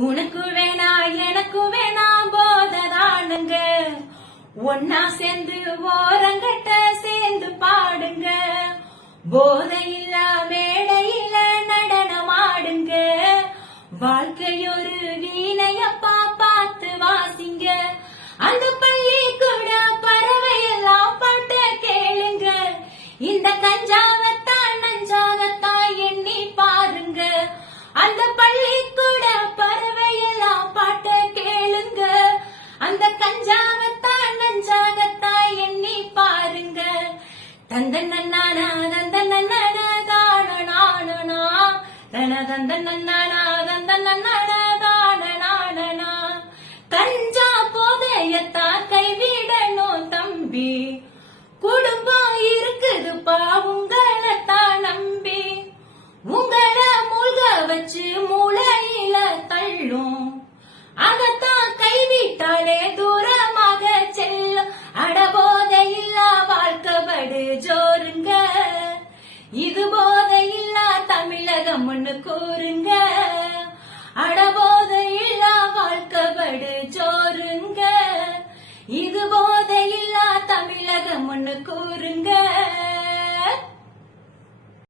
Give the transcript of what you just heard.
உனக்கு வேணா எனக்கு வேணா போததானுங்க, ஒன்னா சேர்ந்து ஓரங்கட்ட சேர்ந்து பாடுங்க, போதையில்ல மேடையில நடனமாடுங்க, வாழ்க்கையொரு வீணையப்பா பார்த்து வாசிங்க, அந்த பள்ளி கூட பறவையெல்லாம் பாட்ட கேளுங்க, இந்த கஞ்சாவத்தான் நஞ்சாகத்தான் எண்ணி பாருங்க, அந்த பள்ளி கூட பறவையெல்லாம் பாட்ட கேளுங்க, அந்த கஞ்சாவத்தான் நஞ்சாகத்தான் எண்ணி பாருங்க, தந்த நன்னானா தந்த நன்னானா தான நானா தன தந்த நன்னானா தந்த நன்னானா தான நானா, கஞ்சா போதையத்தா கைவிடணும் தம்பி, குடும்பம் இருக்குதுப்பா உங்களைத்தான் நம்பி, உங்களை மூழ்க வச்சு மூளையில தள்ளும், அதத்தான் கைவிட்டாலே தூரமாக செல்லும், அடபோதையில்லா வாழ்க்கைபடு ஜோருங்க, இது போதையில்லா தமிழகம் ஒண்ணு கூறுங்க, அடபோதையில்லா வாழ்க்கைபடு ஜோருங்க, இது போதையில்லா தமிழகம் ஒண்ணு கூறுங்க.